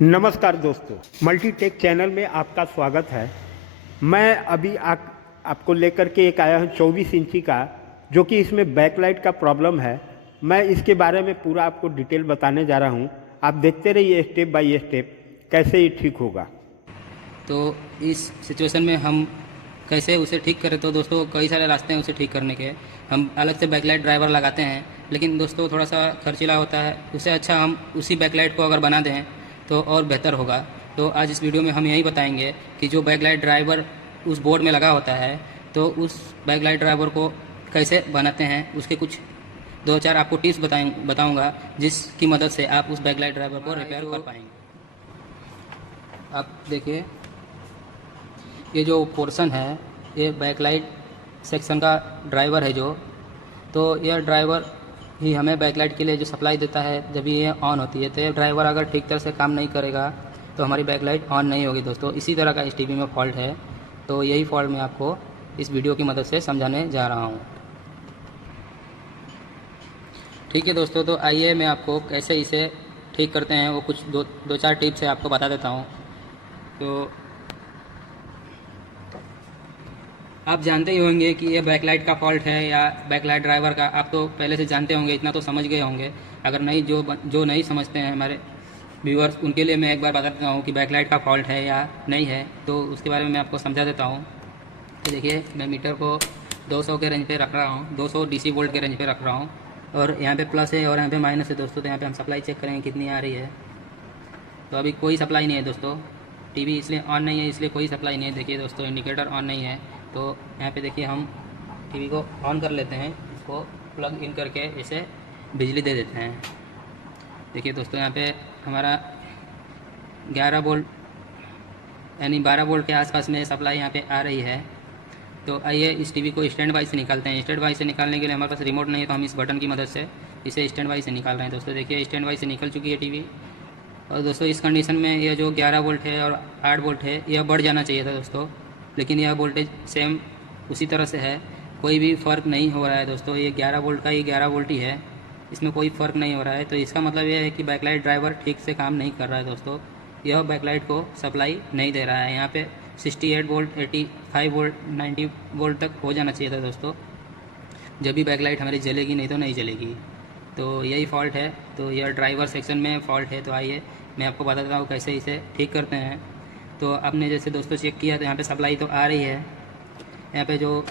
नमस्कार दोस्तों, Multitech channel में आपका स्वागत है। मैं अभी आपको लेकर के एक आया हूँ 24 इंची का, जो कि इसमें बैकलाइट का प्रॉब्लम है। मैं इसके बारे में पूरा आपको डिटेल बताने जा रहा हूँ। आप देखते रहिए स्टेप बाय स्टेप कैसे ये ठीक होगा। तो इस सिचुएशन में हम कैसे उसे ठीक करें, तो दोस्तों कई सारे रास्ते हैं उसे ठीक करने के। हम अलग से बैकलाइट ड्राइवर लगाते हैं, लेकिन दोस्तों थोड़ा सा खर्चीला होता है। उससे अच्छा हम उसी बैकलाइट को अगर बना दें तो और बेहतर होगा। तो आज इस वीडियो में हम यही बताएंगे कि जो बैकलाइट ड्राइवर उस बोर्ड में लगा होता है, तो उस बैकलाइट ड्राइवर को कैसे बनाते हैं, उसके कुछ दो चार आपको टिप्स बताऊंगा, जिसकी मदद से आप उस बैकलाइट ड्राइवर को रिपेयर कर पाएंगे। आप देखिए, ये जो पोर्शन है ये बैकलाइट सेक्शन का ड्राइवर है तो यह ड्राइवर ही हमें बैकलाइट के लिए जो सप्लाई देता है। जब ये ऑन होती है तो ये ड्राइवर अगर ठीक तरह से काम नहीं करेगा तो हमारी बैकलाइट ऑन नहीं होगी दोस्तों। इसी तरह का इस टीवी में फॉल्ट है, तो यही फॉल्ट मैं आपको इस वीडियो की मदद से समझाने जा रहा हूँ। ठीक है दोस्तों, तो आइए मैं आपको कैसे इसे ठीक करते हैं वो कुछ दो चार टिप्स है आपको बता देता हूँ। तो आप जानते ही होंगे कि ये बैकलाइट का फॉल्ट है या बैकलाइट ड्राइवर का। आप तो पहले से जानते होंगे, इतना तो समझ गए होंगे। अगर नहीं, जो नहीं समझते हैं हमारे व्यूअर्स, उनके लिए मैं एक बार बता देता हूँ कि बैकलाइट का फॉल्ट है या नहीं है, तो उसके बारे में मैं आपको समझा देता हूँ। तो देखिए, मैं मीटर को 200 के रेंज पे रख रहा हूँ, 200 डीसी वोल्ट के रेंज पे रख रहा हूँ, और यहाँ पे प्लस है और यहाँ पे माइनस है दोस्तों। तो यहाँ पे हम सप्लाई चेक करेंगे कितनी आ रही है। तो अभी कोई सप्लाई नहीं है दोस्तों, टीवी इसलिए ऑन नहीं है, इसलिए कोई सप्लाई नहीं है। देखिए दोस्तों, इंडिकेटर ऑन नहीं है। तो यहाँ पे देखिए, हम टीवी को ऑन कर लेते हैं, इसको प्लग इन करके इसे बिजली दे देते हैं। देखिए दोस्तों, यहाँ पे हमारा 11 वोल्ट यानी 12 वोल्ट के आसपास में सप्लाई यहाँ पे आ रही है। तो आइए इस टीवी को स्टैंड बाई से निकालते हैं। स्टैंड बाई से निकालने के लिए हमारे पास रिमोट नहीं है, तो हम इस बटन की मदद से इसे स्टैंड बाई से निकाल रहे हैं। दोस्तों देखिए, स्टैंड बाई से निकल चुकी है टीवी। और दोस्तों इस कंडीशन में यह जो 11 वोल्ट है और 8 वोल्ट है, यह बढ़ जाना चाहिए था दोस्तों, लेकिन यह वोल्टेज सेम उसी तरह से है, कोई भी फ़र्क नहीं हो रहा है दोस्तों। ये 11 वोल्ट का ये 11 वोल्ट ही है, इसमें कोई फ़र्क नहीं हो रहा है। तो इसका मतलब यह है कि बैकलाइट ड्राइवर ठीक से काम नहीं कर रहा है दोस्तों। यह बैकलाइट को सप्लाई नहीं दे रहा है। यहाँ पे 68 वोल्ट, 85 वोल्ट, 90 वोल्ट तक हो जाना चाहिए था दोस्तों, जब भी बैकलाइट हमारी जलेगी, नहीं तो नहीं जलेगी। तो यही फॉल्ट है। तो यह ड्राइवर सेक्शन में फॉल्ट है। तो आइए मैं आपको बता देता हूँ कैसे इसे ठीक करते हैं। तो आपने जैसे दोस्तों चेक किया, तो यहाँ पे सप्लाई तो आ रही है। यहाँ पे जो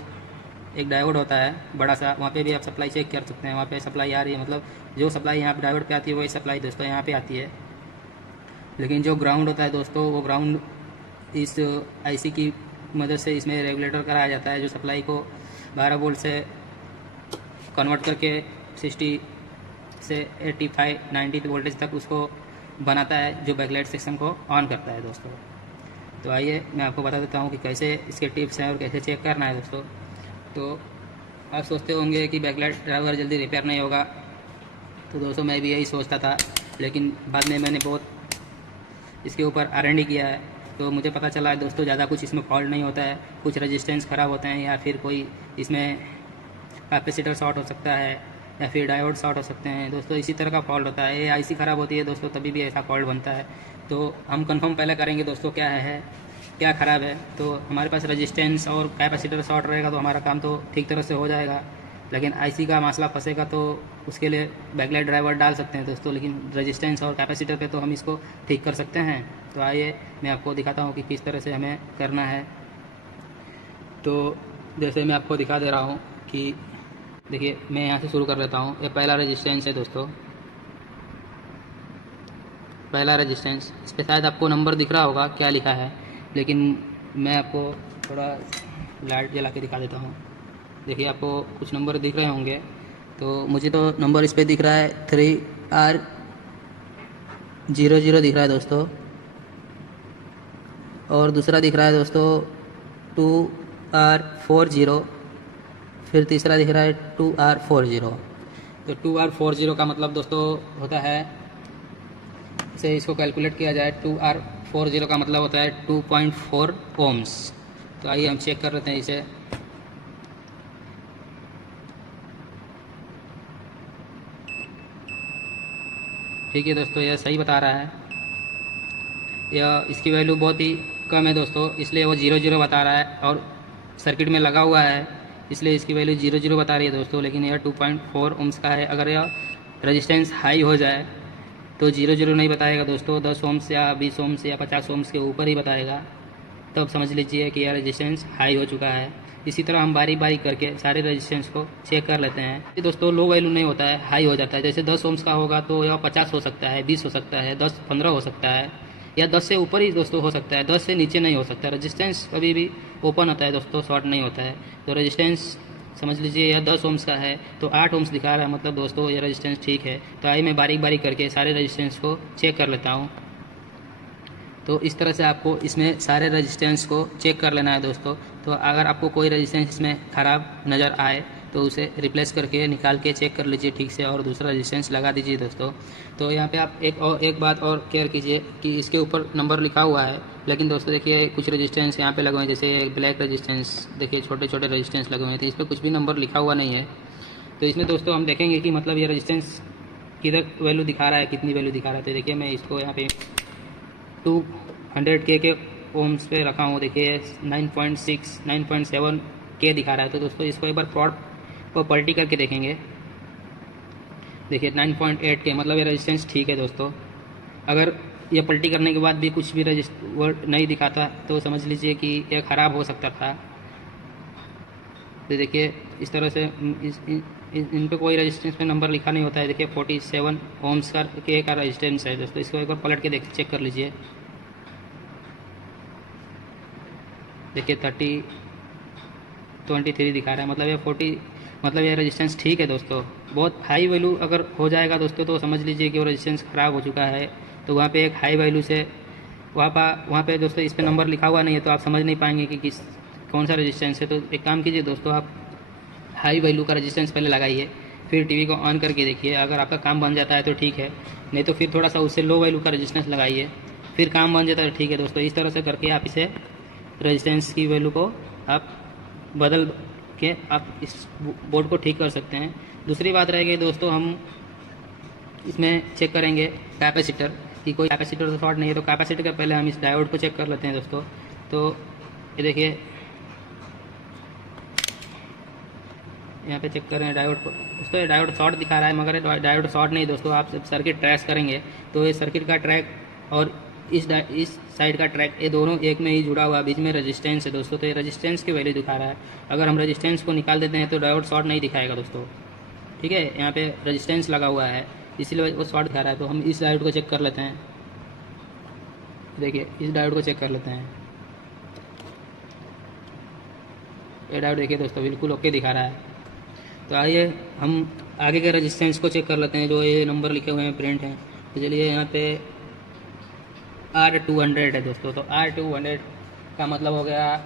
एक डायोड होता है बड़ा सा, वहाँ पे भी आप सप्लाई चेक कर सकते हैं। वहाँ पे सप्लाई आ रही है, मतलब जो सप्लाई यहाँ पे डायोड पे आती है वही सप्लाई दोस्तों यहाँ पे आती है। लेकिन जो ग्राउंड होता है दोस्तों, वो ग्राउंड इस आईसी की मदद से इसमें रेगुलेटर कराया जाता है, जो सप्लाई को 12 वोल्ट से कन्वर्ट करके 60 से 85 90 वोल्टेज तक उसको बनाता है, जो बैकलाइट सेक्शन को ऑन करता है दोस्तों। तो आइए मैं आपको बता देता हूँ कि कैसे इसके टिप्स हैं और कैसे चेक करना है दोस्तों। तो आप सोचते होंगे कि बैकलाइट ड्राइवर जल्दी रिपेयर नहीं होगा, तो दोस्तों मैं भी यही सोचता था, लेकिन बाद में मैंने बहुत इसके ऊपर R&D किया है, तो मुझे पता चला है दोस्तों ज़्यादा कुछ इसमें फॉल्ट नहीं होता है। कुछ रेजिस्टेंस ख़राब होते हैं, या फिर कोई इसमें कैपेसिटर शॉर्ट हो सकता है, या फिर डायोड शॉर्ट हो सकते हैं दोस्तों। इसी तरह का फॉल्ट होता है। ये आईसी ख़राब होती है दोस्तों, तभी भी ऐसा फॉल्ट बनता है। तो हम कंफर्म पहले करेंगे दोस्तों क्या है क्या ख़राब है। तो हमारे पास रेजिस्टेंस और कैपेसिटर शॉर्ट रहेगा तो हमारा काम तो ठीक तरह से हो जाएगा। लेकिन आईसी का मसला फंसेगा तो उसके लिए बैकलाइट ड्राइवर डाल सकते हैं दोस्तों, लेकिन रेजिस्टेंस और कैपेसिटर पे तो हम इसको ठीक कर सकते हैं। तो आइए मैं आपको दिखाता हूँ कि किस तरह से हमें करना है। तो जैसे मैं आपको दिखा दे रहा हूँ कि देखिए, मैं यहाँ से शुरू कर लेता हूँ। ये पहला रेजिस्टेंस है दोस्तों, पहला रेजिस्टेंस। इस पर शायद आपको नंबर दिख रहा होगा क्या लिखा है, लेकिन मैं आपको थोड़ा लाइट जला के दिखा देता हूँ। देखिए, आपको कुछ नंबर दिख रहे होंगे। तो मुझे तो नंबर इस पर दिख रहा है 3R00 दिख रहा है दोस्तों, और दूसरा दिख रहा है दोस्तों 2R40, फिर तीसरा दिख रहा है 2R40। तो 2R40 का मतलब दोस्तों होता है, से इसको कैलकुलेट किया जाए, 2R40 का मतलब होता है 2.4 ओम्स। तो आइए हम चेक कर लेते हैं इसे। ठीक है दोस्तों, यह सही बता रहा है। या इसकी वैल्यू बहुत ही कम है दोस्तों, इसलिए वो 0 बता रहा है और सर्किट में लगा हुआ है, इसलिए इसकी वैल्यू 0 बता रही है दोस्तों। लेकिन यह 2.4 ओम्स का है। अगर यह रेजिस्टेंस हाई हो जाए तो 0 नहीं बताएगा दोस्तों, 10 ओम्स या 20 ओम्स या 50 ओम्स के ऊपर ही बताएगा। तब समझ लीजिए कि यह रेजिस्टेंस हाई हो चुका है। इसी तरह हम बारी बारी करके सारे रेजिस्टेंस को चेक कर लेते हैं। ये दोस्तों लो वैल्यू नहीं होता है, हाई हो जाता है। जैसे 10 ओम्स का होगा तो यह 50 हो सकता है, 20 हो सकता है, 10 15 हो सकता है, या 10 से ऊपर ही दोस्तों हो सकता है, 10 से नीचे नहीं हो सकता। रेजिस्टेंस कभी भी ओपन होता है दोस्तों, शॉर्ट नहीं होता है। तो रेजिस्टेंस समझ लीजिए यह 10 ओम्स का है तो 8 ओम्स दिखा रहा है, मतलब दोस्तों ये रेजिस्टेंस ठीक है। तो आइए मैं बारीक बारीक करके सारे रेजिस्टेंस को चेक कर लेता हूँ। तो इस तरह से आपको इसमें सारे रेजिस्टेंस को चेक कर लेना है दोस्तों। तो अगर आपको कोई रेजिस्टेंस इसमें ख़राब नज़र आए तो उसे रिप्लेस करके निकाल के चेक कर लीजिए ठीक से और दूसरा रेजिस्टेंस लगा दीजिए दोस्तों। तो यहाँ पे आप एक बात और केयर कीजिए कि इसके ऊपर नंबर लिखा हुआ है, लेकिन दोस्तों देखिए कुछ रेजिस्टेंस यहाँ पे लगे हुए हैं, जैसे ब्लैक रेजिस्टेंस देखिए, छोटे छोटे रेजिस्टेंस लगे हुए हैं, तो इस पर कुछ भी नंबर लिखा हुआ नहीं है। तो इसमें दोस्तों हम देखेंगे कि मतलब ये रेजिस्टेंस किधर वैल्यू दिखा रहा है, कितनी वैल्यू दिखा रहा है। तो देखिए मैं इसको यहाँ पे 200 के ओम्स पे रखा हूँ। देखिए 9.6 9.7 के दिखा रहा है। तो दोस्तों इसको एक बार प्लॉट को पलटी करके देखेंगे। देखिए 9.8 के, मतलब ये रेजिस्टेंस ठीक है दोस्तों। अगर ये पलटी करने के बाद भी कुछ भी वर्ड नहीं दिखाता तो समझ लीजिए कि ये ख़राब हो सकता था। तो देखिए इस तरह से इन पे कोई रेजिस्टेंस पे नंबर लिखा नहीं होता है। देखिए 47 ओम्स का के का रेजिस्टेंस है दोस्तों। इसको एक बार पलट के चेक कर लीजिए। देखिए 23 दिखा रहा है, मतलब ये 40, मतलब ये रेजिस्टेंस ठीक है दोस्तों। बहुत हाई वैल्यू अगर हो जाएगा दोस्तों तो समझ लीजिए कि वो रेजिस्टेंस ख़राब हो चुका है। तो वहाँ पे एक हाई वैल्यू से वहाँ पे दोस्तों इस पर नंबर लिखा हुआ नहीं है, तो आप समझ नहीं पाएंगे कि कौन सा रेजिस्टेंस है। तो एक काम कीजिए दोस्तों, आप हाई वैल्यू का रेजिस्टेंस पहले लगाइए, फिर टीवी को ऑन करके देखिए। अगर आपका काम बन जाता है तो ठीक है, नहीं तो फिर थोड़ा सा उससे लो वैल्यू का रेजिस्टेंस लगाइए, फिर काम बन जाता है तो ठीक है दोस्तों। इस तरह से करके आप इसे रेजिस्टेंस की वैल्यू को आप बदल के आप इस बोर्ड को ठीक कर सकते हैं। दूसरी बात रहेगी दोस्तों, हम इसमें चेक करेंगे कैपेसिटर कि कोई कैपेसिटर तो शॉर्ट नहीं है। तो कैपेसिटर का पहले हम इस डायोड को चेक कर लेते हैं दोस्तों। तो ये देखिए यहाँ पे चेक कर रहे हैं डायोड को दोस्तों। डायोड शॉर्ट दिखा रहा है, मगर डायोड शॉर्ट नहीं दोस्तों। आप जब सर्किट ट्रेस करेंगे तो ये सर्किट का ट्रैक और इस साइड का ट्रैक, ये दोनों एक में ही जुड़ा हुआ, बीच में रेजिस्टेंस है दोस्तों। तो ये रेजिस्टेंस की वैल्यू दिखा रहा है। अगर हम रेजिस्टेंस को निकाल देते हैं तो डायोड शॉर्ट नहीं दिखाएगा दोस्तों, ठीक है। यहाँ पे रेजिस्टेंस लगा हुआ है इसलिए वो शॉर्ट दिखा रहा है। तो हम इस डायोड को चेक कर लेते हैं। देखिए इस डायोड को चेक कर लेते हैं। ये डायोड देखिए दोस्तों बिल्कुल ओके दिखा रहा है। तो आइए हम आगे के रेजिस्टेंस को चेक कर लेते हैं, जो ये नंबर लिखे हुए हैं प्रिंट हैं। तो चलिए यहाँ पे R200 है दोस्तों। तो R200 का मतलब हो गया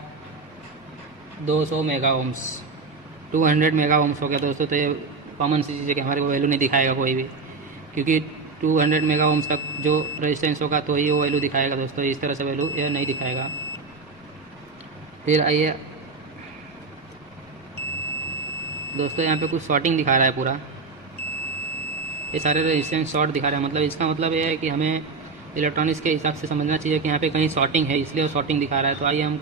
200 मेगा ओम्स, 200 मेगा ओम्स हो गया दोस्तों। तो ये कॉमन सी चीज़ है कि हमारे को वैल्यू नहीं दिखाएगा कोई भी, क्योंकि 200 मेगा ओम्स का जो रेजिस्टेंस होगा तो ही वो वैल्यू दिखाएगा दोस्तों। इस तरह से वैल्यू यह नहीं दिखाएगा। फिर आइए दोस्तों, यहाँ पे कुछ शॉर्टिंग दिखा रहा है पूरा, ये सारे रेजिस्टेंस शॉर्ट दिखा रहा है। मतलब इसका मतलब ये है कि हमें इलेक्ट्रॉनिक्स के हिसाब से समझना चाहिए कि यहाँ पे कहीं शॉर्टिंग है, इसलिए वो शॉर्टिंग दिखा रहा है। तो आइए हम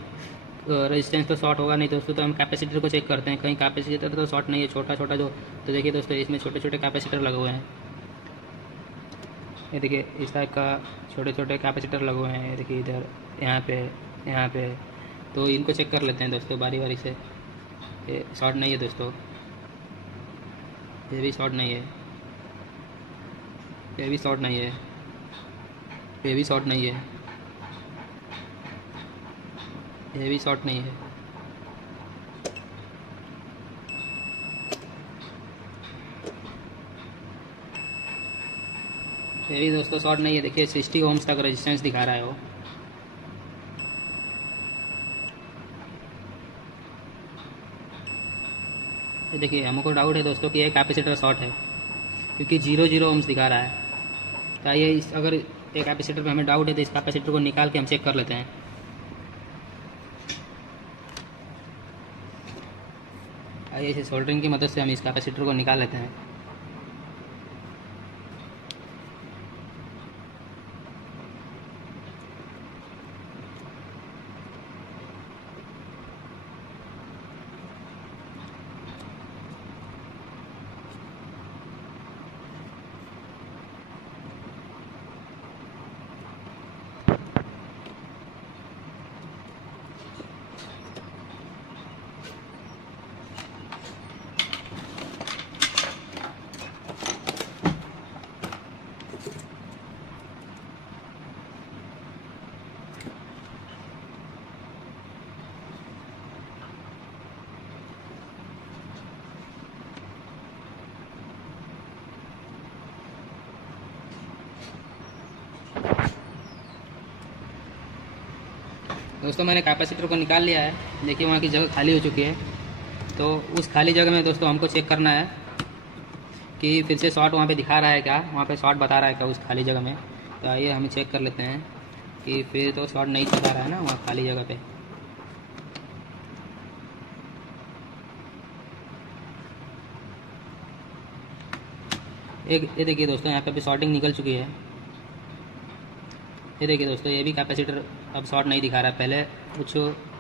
रेजिस्टेंस तो शॉर्ट होगा नहीं दोस्तों, तो हम कैपेसिटर को चेक करते हैं। कहीं कैपेसिटर तो शॉर्ट नहीं है, छोटा छोटा जो। तो देखिए दोस्तों इसमें छोटे छोटे कैपेसिटर लगे हुए हैं। ये देखिए इस टाइप का छोटे छोटे कैपेसिटर लगे हुए हैं। ये देखिए इधर, यहाँ पे। तो इनको चेक कर लेते हैं दोस्तों बारी बारी से। ये शॉर्ट नहीं है दोस्तों, ये भी शॉर्ट नहीं है, ये भी शॉर्ट नहीं है, ये भी शॉर्ट नहीं है, ये भी शॉर्ट नहीं है। ये भी दोस्तों शॉर्ट नहीं है। देखिए 60 ओम्स तक रेजिस्टेंस दिखा रहा है वो। ये देखिए हमको डाउट है दोस्तों कि ये कैपेसिटर शॉर्ट है, क्योंकि 0 ओम्स दिखा रहा है। तो आइए अगर एक कैपेसिटर पे हमें डाउट है तो इस कैपेसिटर को निकाल के हम चेक कर लेते हैं। आइए इसे सोल्डरिंग की मदद से हम इस कैपेसिटर को निकाल लेते हैं। दोस्तों मैंने कैपेसिटर को निकाल लिया है, देखिए वहाँ की जगह खाली हो चुकी है। तो उस खाली जगह में दोस्तों हमको चेक करना है कि फिर से शॉर्ट वहाँ पे दिखा रहा है क्या, वहाँ पे शॉर्ट बता रहा है क्या उस खाली जगह में। तो आइए हम चेक कर लेते हैं कि फिर तो शॉर्ट नहीं बता रहा है ना वहाँ खाली जगह पे। एक ये देखिए दोस्तों, यहाँ पे भी शॉर्टिंग निकल चुकी है। ये देखिए दोस्तों, ये भी कैपेसिटर अब शॉर्ट नहीं दिखा रहा है। पहले कुछ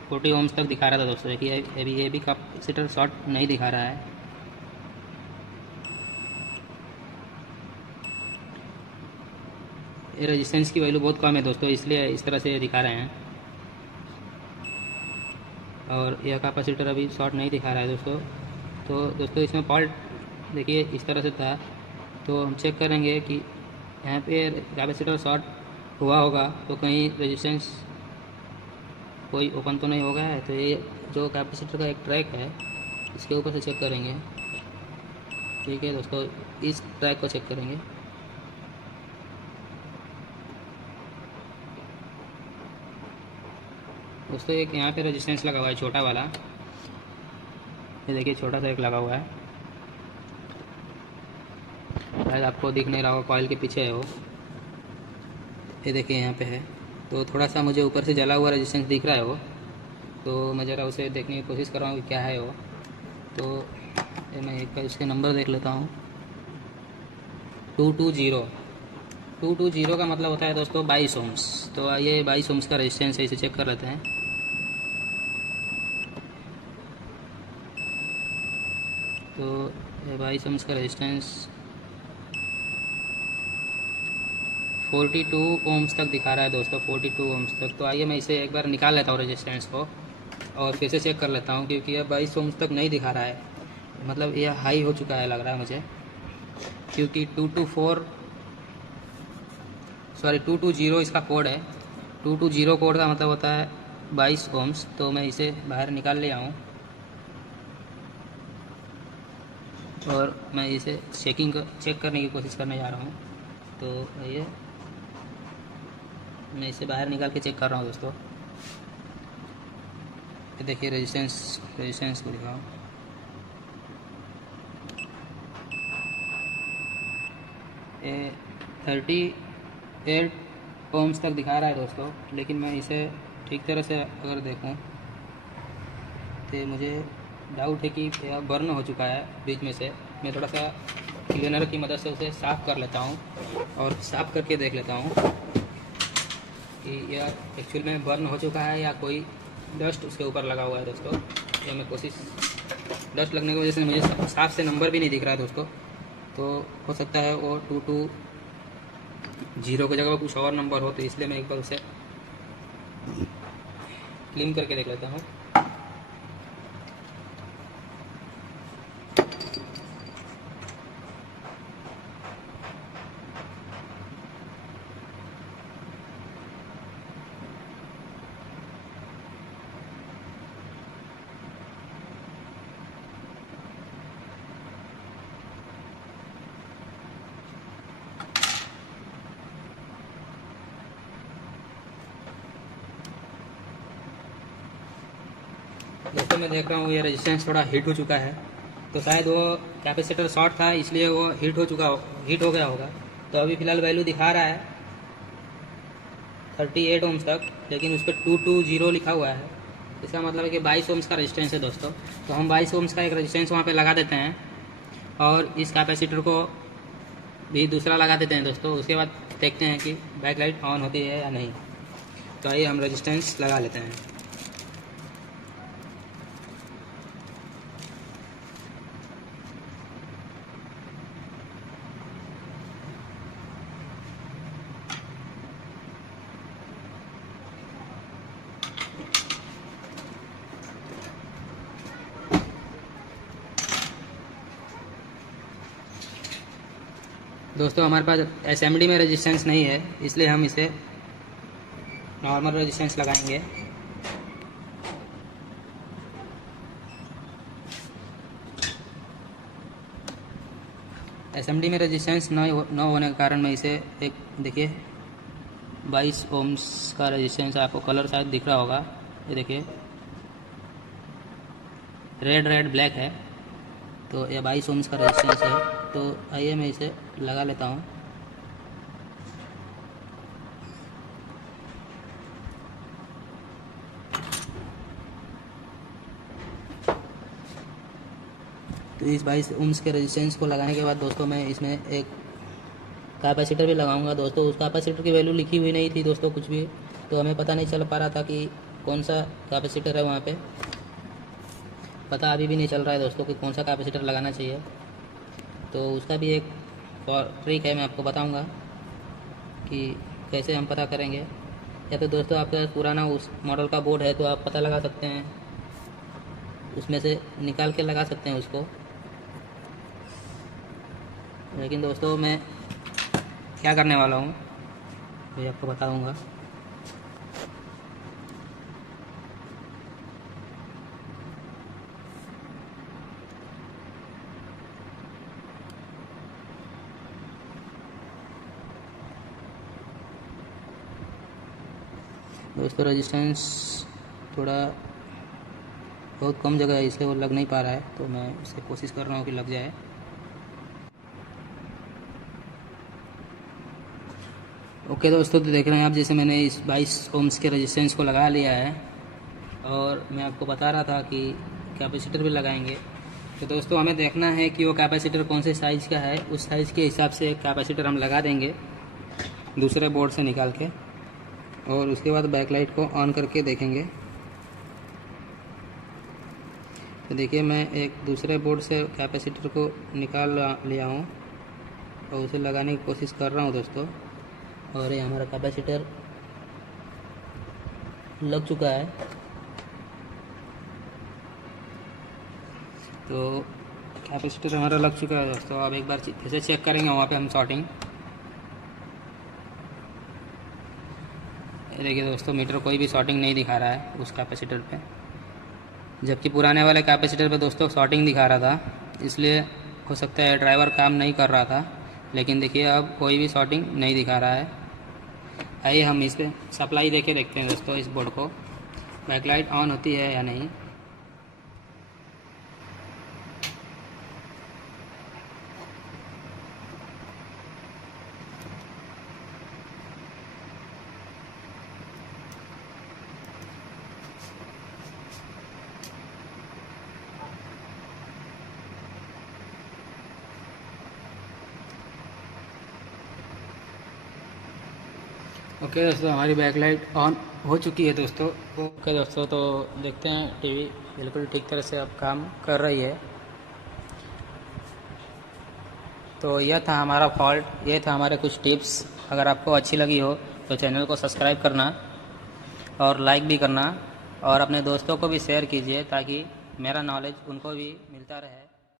40 ओम्स तक दिखा रहा था दोस्तों, देखिए अभी ये भी कैपेसिटर शॉर्ट नहीं दिखा रहा है। ये रेजिस्टेंस की वैल्यू बहुत कम है दोस्तों, इसलिए इस तरह से दिखा रहे हैं। और यह कैपेसिटर अभी शॉर्ट नहीं दिखा रहा है दोस्तों। तो दोस्तों इसमें फॉल्ट देखिए इस तरह से था। तो हम चेक करेंगे कि यहाँ पे कैपेसिटर शॉर्ट हुआ होगा तो कहीं रेजिस्टेंस कोई ओपन तो नहीं हो गया है। तो ये जो कैपेसिटर का एक ट्रैक है इसके ऊपर से चेक करेंगे। ठीक है दोस्तों, इस ट्रैक को चेक करेंगे। दोस्तों एक यहाँ पे रेजिस्टेंस लगा हुआ है छोटा वाला, ये देखिए छोटा सा एक लगा हुआ है, शायद आपको दिख नहीं रहा होगा, कॉइल के पीछे है वो। ये देखिए यहाँ पे है। तो थोड़ा सा मुझे ऊपर से जला हुआ रेजिस्टेंस दिख रहा है वो, तो मैं ज़रा उसे देखने की कोशिश कर रहा हूँ कि क्या है वो। तो ये मैं एक उसके नंबर देख लेता हूँ। 220 का मतलब होता है दोस्तों 22 ओम्स। तो आइए 22 ओम्स का रेजिस्टेंस है, इसे चेक कर लेते हैं। तो ये 22 ओम्स का रेजिस्टेंस 42 ओम्स तक दिखा रहा है दोस्तों, 42 ओम्स तक। तो आइए मैं इसे एक बार निकाल लेता हूँ रेजिस्टेंस को और फिर से चेक कर लेता हूँ, क्योंकि यह 22 ओम्स तक नहीं दिखा रहा है, मतलब यह हाई हो चुका है लग रहा है मुझे। क्योंकि 220 इसका कोड है। 220 कोड का मतलब होता है 22 ओम्स। तो मैं इसे बाहर निकाल ले आऊँ और मैं इसे चेक करने की कोशिश करने जा रहा हूँ। तो ये मैं इसे बाहर निकाल के चेक कर रहा हूँ दोस्तों। ये देखिए रेजिस्टेंस को दिखाओ। ये 38 ओम्स तक दिखा रहा है दोस्तों, लेकिन मैं इसे ठीक तरह से अगर देखूं तो मुझे डाउट है कि यह बर्न हो चुका है बीच में से। मैं थोड़ा सा क्लीनर की मदद से उसे साफ़ कर लेता हूं और साफ़ करके देख लेता हूं कि यह एक्चुअल में बर्न हो चुका है या कोई डस्ट उसके ऊपर लगा हुआ है दोस्तों। यह मैं डस्ट लगने की वजह से मुझे साफ से नंबर भी नहीं दिख रहा है दोस्तों। तो हो सकता है वो 220 की जगह कुछ और नंबर हो, तो इसलिए मैं एक बार उसे क्लीन करके देख लेता हूँ। दोस्तों मैं देख रहा हूँ ये रेजिस्टेंस थोड़ा हीट हो चुका है, तो शायद वो कैपेसिटर शॉर्ट था इसलिए वो हीट हो गया होगा। तो अभी फ़िलहाल वैल्यू दिखा रहा है 38 ओम्स तक, लेकिन उस पर 220 लिखा हुआ है। इसका मतलब है कि 22 ओम्स का रेजिस्टेंस है दोस्तों। तो हम 22 ओम्स का एक रेजिस्टेंस वहाँ पे लगा देते हैं और इस कैपेसिटर को भी दूसरा लगा देते हैं दोस्तों। उसके बाद देखते हैं कि बैक लाइट ऑन होती है या नहीं। तो आइए हम रेजिस्टेंस लगा लेते हैं। दोस्तों हमारे पास एसएमडी में रेजिस्टेंस नहीं है, इसलिए हम इसे नॉर्मल रेजिस्टेंस लगाएंगे। एसएमडी में रेजिस्टेंस न होने के कारण मैं इसे एक देखिए 22 ओम्स का रेजिस्टेंस है। आपको कलर शायद दिख रहा होगा, ये देखिए रेड रेड ब्लैक है। तो ये 22 ओम्स का रेजिस्टेंस है। तो आइए मैं इसे लगा लेता हूँ। तो इस 22 ओम्स के रेजिस्टेंस को लगाने के बाद दोस्तों मैं इसमें एक कैपेसिटर भी लगाऊंगा। दोस्तों उस कैपेसिटर की वैल्यू लिखी हुई नहीं थी दोस्तों कुछ भी, तो हमें पता नहीं चल पा रहा था कि कौन सा कैपेसिटर है वहाँ पे। पता अभी भी नहीं चल रहा है दोस्तों कि कौन सा कैपेसिटर लगाना चाहिए। तो उसका भी एक ट्रिक है, मैं आपको बताऊंगा कि कैसे हम पता करेंगे। या तो दोस्तों आपका पुराना उस मॉडल का बोर्ड है तो आप पता लगा सकते हैं, उसमें से निकाल के लगा सकते हैं उसको। लेकिन दोस्तों मैं क्या करने वाला हूँ ये आपको बताऊंगा। दोस्तों रेजिस्टेंस थोड़ा बहुत कम जगह है इसलिए वो लग नहीं पा रहा है, तो मैं इससे कोशिश कर रहा हूँ कि लग जाए। ओके दोस्तों, तो देख रहे हैं आप जैसे मैंने इस 22 ओम्स के रेजिस्टेंस को लगा लिया है और मैं आपको बता रहा था कि कैपेसिटर भी लगाएंगे। तो दोस्तों हमें देखना है कि वो कैपेसिटर कौन से साइज़ का है, उस साइज़ के हिसाब से कैपेसिटर हम लगा देंगे दूसरे बोर्ड से निकाल के, और उसके बाद बैकलाइट को ऑन करके देखेंगे। तो देखिए मैं एक दूसरे बोर्ड से कैपेसिटर को निकाल लिया हूँ और उसे लगाने की कोशिश कर रहा हूँ दोस्तों। और ये हमारा कैपेसिटर लग चुका है। तो कैपेसिटर हमारा लग चुका है दोस्तों। अब एक बार फिर से चेक करेंगे वहाँ पे हम शॉर्टिंग। देखिए दोस्तों मीटर कोई भी शॉर्टिंग नहीं दिखा रहा है उस कैपेसिटर पे, जबकि पुराने वाले कैपेसिटर पे दोस्तों शॉर्टिंग दिखा रहा था। इसलिए हो सकता है ड्राइवर काम नहीं कर रहा था, लेकिन देखिए अब कोई भी शॉर्टिंग नहीं दिखा रहा है। आइए हम इस पर सप्लाई देके देखते हैं दोस्तों इस बोर्ड को, बैकलाइट ऑन होती है या नहीं। ओके दोस्तों, हमारी बैकलाइट ऑन हो चुकी है दोस्तों। ओके दोस्तों, तो देखते हैं टीवी बिल्कुल ठीक तरह से अब काम कर रही है। तो यह था हमारा फॉल्ट, ये था हमारे कुछ टिप्स। अगर आपको अच्छी लगी हो तो चैनल को सब्सक्राइब करना और लाइक भी करना, और अपने दोस्तों को भी शेयर कीजिए ताकि मेरा नॉलेज उनको भी मिलता रहे।